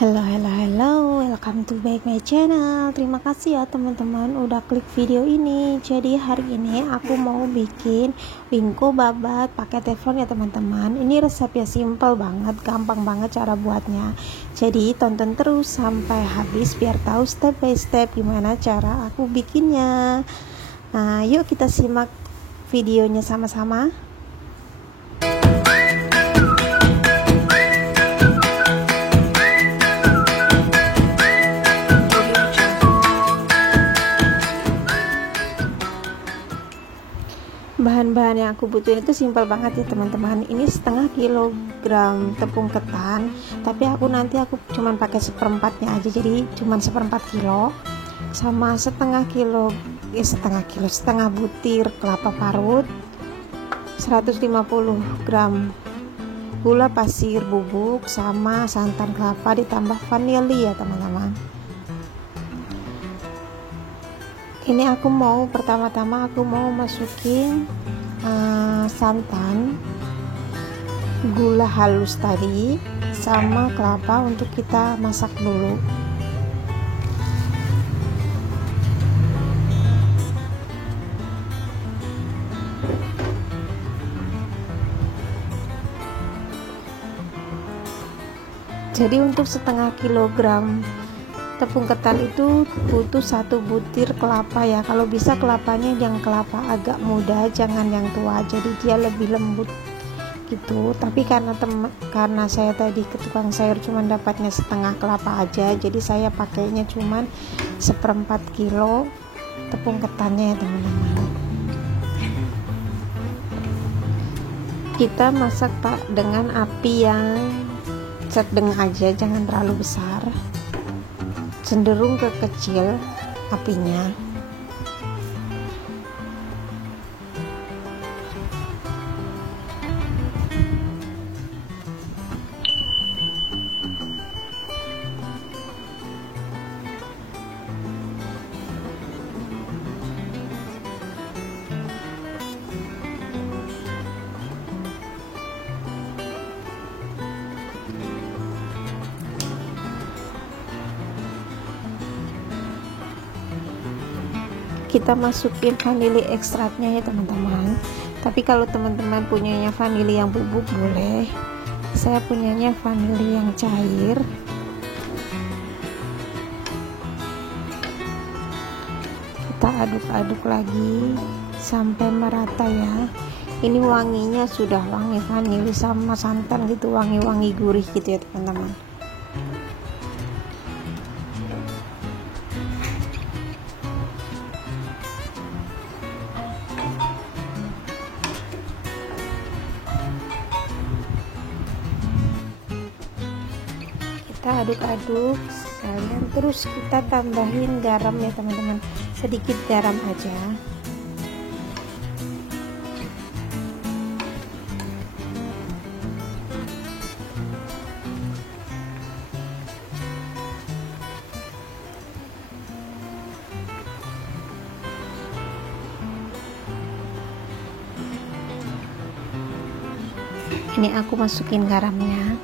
Hello, welcome to back my channel. Terima kasih ya teman-teman udah klik video ini. Jadi hari ini aku mau bikin wingko babat pakai teflon ya teman-teman. Ini resepnya simple banget, gampang banget cara buatnya. Jadi tonton terus sampai habis biar tahu step by step gimana cara aku bikinnya. Nah, yuk kita simak videonya sama-sama. Bahan-bahan yang aku butuhin itu simpel banget ya teman-teman. Ini setengah kilogram tepung ketan, tapi nanti aku cuman pakai seperempatnya aja, jadi cuman seperempat kilo, sama setengah butir kelapa parut, 150 gram gula pasir bubuk, sama santan kelapa ditambah vanili ya teman-teman. Ini pertama-tama aku mau masukin santan, gula halus tadi, sama kelapa untuk kita masak dulu. Jadi untuk setengah kilogram tepung ketan itu butuh 1 butir kelapa ya. Kalau bisa kelapanya yang kelapa agak muda, jangan yang tua, jadi dia lebih lembut gitu. Tapi karena saya tadi ke tukang sayur cuma dapatnya setengah kelapa aja, jadi saya pakainya cuman seperempat kilo tepung ketannya ya teman-teman. Kita masak dengan api yang sedang aja, jangan terlalu besar, cenderung ke kecil apinya. Kita masukin vanili ekstraknya ya teman-teman. Tapi kalau teman-teman punyanya vanili yang bubuk boleh, saya punyanya vanili yang cair. Kita aduk-aduk lagi sampai merata ya. Ini wanginya sudah wangi vanili sama santan gitu, wangi-wangi gurih gitu ya teman-teman. Kita aduk-aduk sekalian, terus kita tambahin garam ya teman-teman, sedikit garam aja. Ini aku masukin garamnya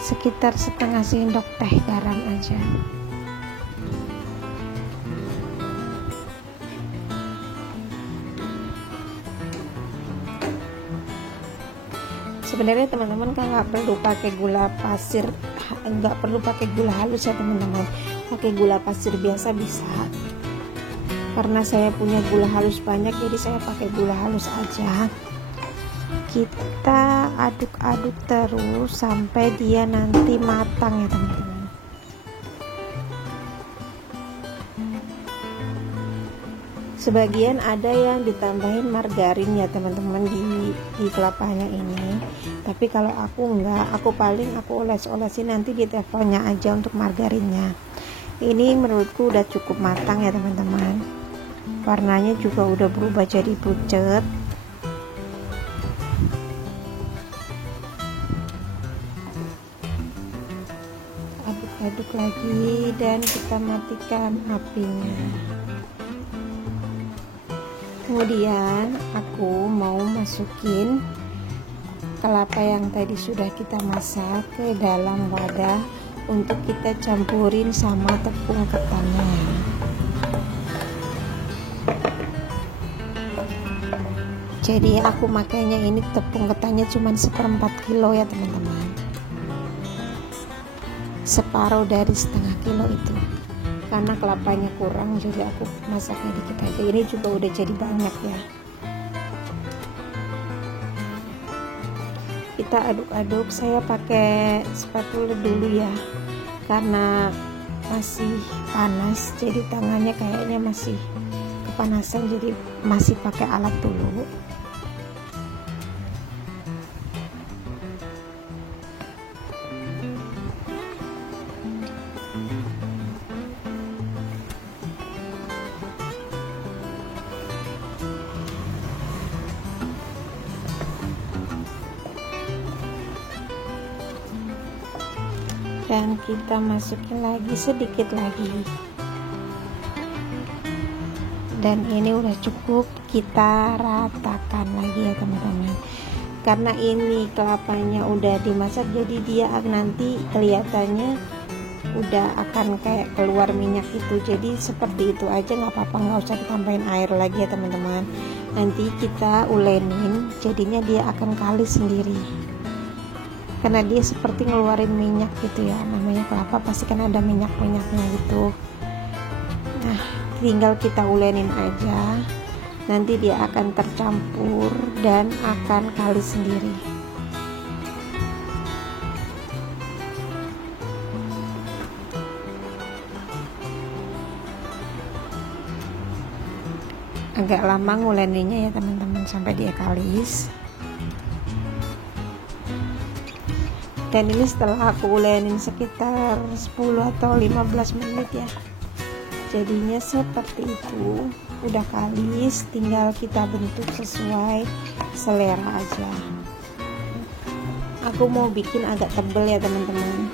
sekitar setengah sendok teh garam aja. Sebenarnya teman-teman kan nggak perlu pakai gula pasir, nggak perlu pakai gula halus ya teman-teman, pakai gula pasir biasa bisa. Karena saya punya gula halus banyak, jadi saya pakai gula halus aja. Kita aduk-aduk terus sampai dia nanti matang ya teman-teman. Sebagian ada yang ditambahin margarin ya teman-teman di kelapanya ini. Tapi kalau aku enggak, aku oles-olesin nanti di teflonnya aja untuk margarinnya. Ini menurutku udah cukup matang ya teman-teman. Warnanya juga udah berubah jadi pucet. Aduk lagi dan kita matikan apinya. Kemudian aku mau masukin kelapa yang tadi sudah kita masak ke dalam wadah untuk kita campurin sama tepung ketannya. Jadi aku makainya ini tepung ketannya cuma 1/4 kilo ya teman-teman, separuh dari setengah kilo itu, karena kelapanya kurang jadi aku masaknya dikit aja. Ini juga udah jadi banyak ya. Kita aduk-aduk, saya pakai spatula dulu ya karena masih panas, jadi tangannya kayaknya masih kepanasan, jadi masih pakai alat dulu. Dan kita masukin lagi sedikit lagi, dan ini udah cukup. Kita ratakan lagi ya teman-teman, karena ini kelapanya udah dimasak jadi dia nanti kelihatannya udah akan kayak keluar minyak itu. Jadi seperti itu aja, nggak apa-apa, nggak usah ditambahin air lagi ya teman-teman. Nanti kita ulenin, jadinya dia akan kalis sendiri, karena dia seperti ngeluarin minyak gitu ya. Namanya kelapa pasti kan ada minyak-minyaknya gitu. Nah, tinggal kita ulenin aja, nanti dia akan tercampur dan akan kalis sendiri. Agak lama nguleninnya ya teman-teman sampai dia kalis. Dan ini setelah aku ulenin sekitar 10 atau 15 menit ya, jadinya seperti itu, udah kalis. Tinggal kita bentuk sesuai selera aja. Aku mau bikin agak tebel ya teman-teman,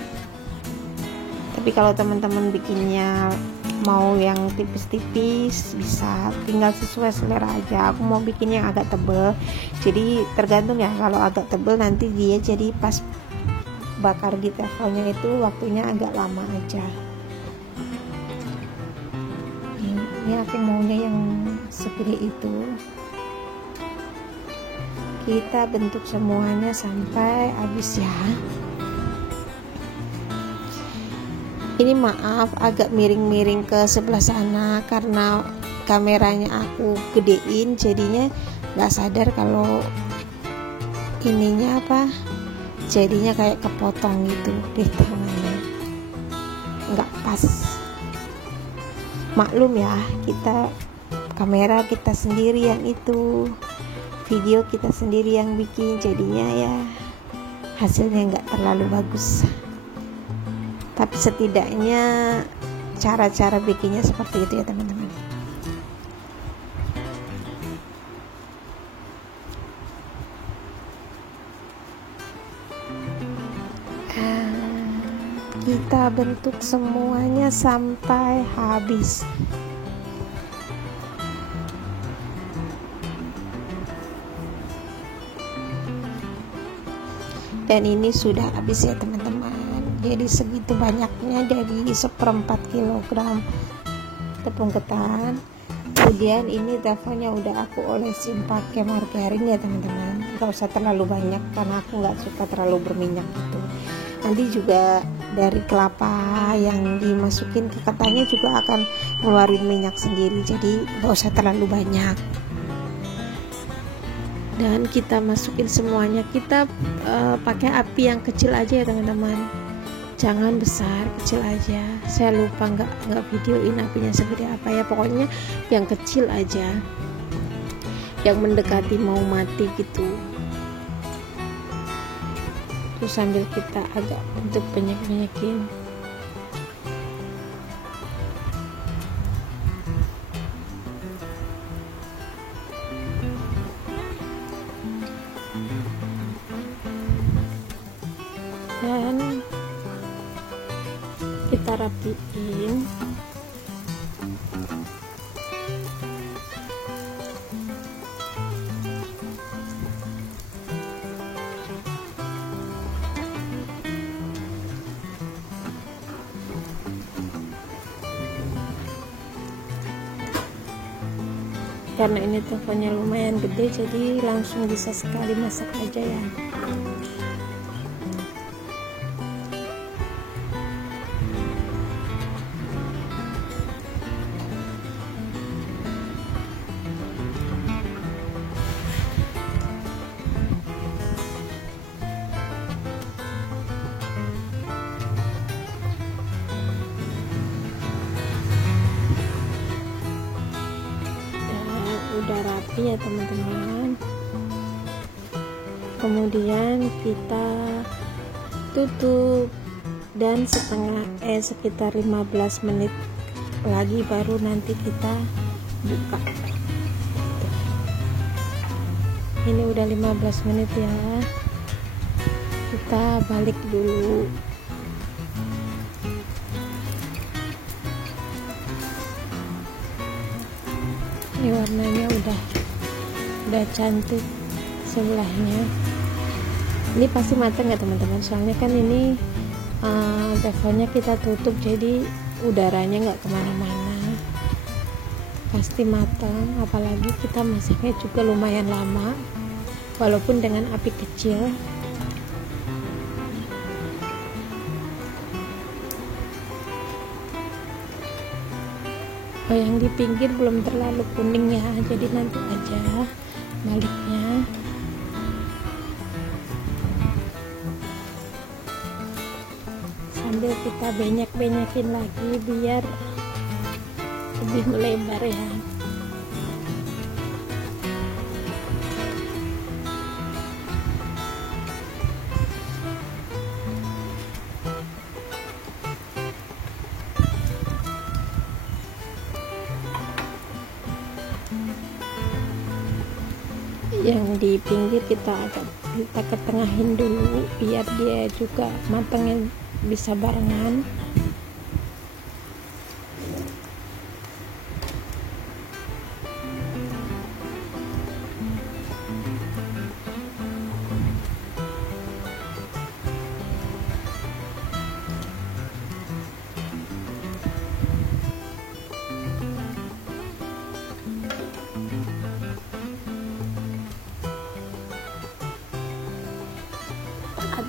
tapi kalau teman-teman bikinnya mau yang tipis-tipis bisa, tinggal sesuai selera aja. Aku mau bikin yang agak tebel, jadi tergantung ya. Kalau agak tebel nanti dia jadi pas bakar di teflonnya itu waktunya agak lama aja. Ini aku maunya yang segede itu. Kita bentuk semuanya sampai habis ya. Ini maaf agak miring-miring ke sebelah sana karena kameranya aku gedein, jadinya nggak sadar kalau ininya apa, jadinya kayak kepotong gitu di tangannya, nggak pas. Maklum ya, kita kamera kita sendiri yang itu, video kita sendiri yang bikin, jadinya ya hasilnya nggak terlalu bagus. Tapi setidaknya cara-cara bikinnya seperti itu ya teman-teman. Kita bentuk semuanya sampai habis. Dan ini sudah habis ya teman-teman. Jadi segitu banyaknya dari 1/4 kilogram tepung ketan. Kemudian ini tafonya udah aku olesin pakai margarin ya teman-teman. Gak usah terlalu banyak karena aku nggak suka terlalu berminyak gitu. Nanti juga dari kelapa yang dimasukin ke ketannya juga akan ngeluarin minyak sendiri, jadi gak usah terlalu banyak. Dan kita masukin semuanya. Kita pakai api yang kecil aja ya teman-teman, jangan besar, kecil aja. Saya lupa nggak videoin apinya segede apa ya, pokoknya yang kecil aja, yang mendekati mau mati gitu. Terus sambil kita agak untuk banyak-banyakin. Dan kita rapiin. karena ini tokonya lumayan gede jadi langsung bisa sekali masak aja ya. Udah rapi ya teman-teman, kemudian kita tutup dan sekitar 15 menit lagi baru nanti kita buka. Ini udah 15 menit ya, kita balik dulu. Ini warnanya udah cantik sebelahnya. Ini pasti matang ya teman-teman, soalnya kan ini tefonnya kita tutup jadi udaranya nggak kemana-mana, pasti matang. Apalagi kita masaknya juga lumayan lama walaupun dengan api kecil. Oh, yang di pinggir belum terlalu kuning ya, jadi nanti aja baliknya. Sambil kita banyak-banyakin lagi biar lebih melebar ya. Yang di pinggir kita ketengahin dulu biar dia juga matangnya bisa barengan.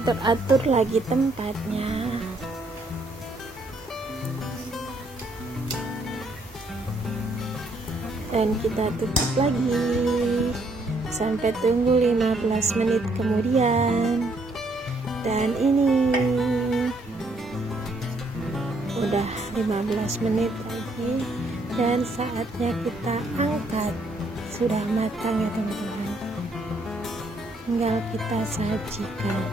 Atur-atur lagi tempatnya. Dan kita tutup lagi sampai tunggu 15 menit kemudian. Dan ini udah 15 menit lagi dan saatnya kita angkat. Sudah matang ya teman-teman, tinggal kita sajikan.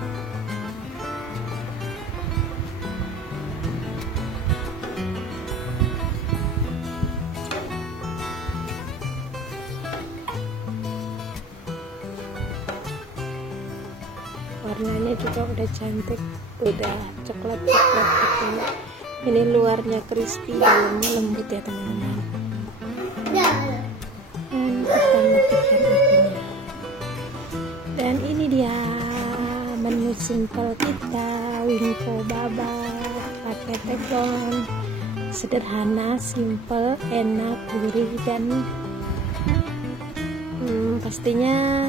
Warnanya juga udah cantik, udah coklat-coklat gitu. Ini luarnya crispy, dalamnya lembut ya teman-teman. Dan kita matikan apinya. Dan ini dia menu simple kita, wingko babat pakai teflon. Sederhana, simple, enak, gurih, dan pastinya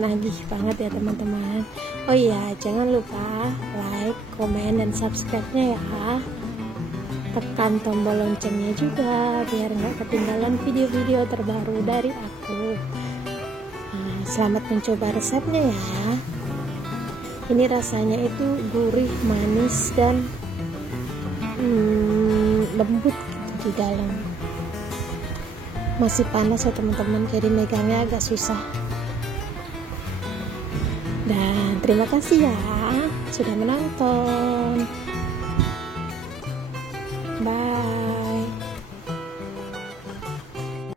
nagih banget ya teman-teman. Oh iya, jangan lupa like, komen, dan subscribe-nya ya. Tekan tombol loncengnya juga biar nggak ketinggalan video-video terbaru dari aku. Selamat mencoba resepnya ya. Ini rasanya itu gurih, manis, dan lembut gitu di dalam. Masih panas ya teman-teman, jadi megangnya agak susah. Dan terima kasih ya sudah menonton. Bye.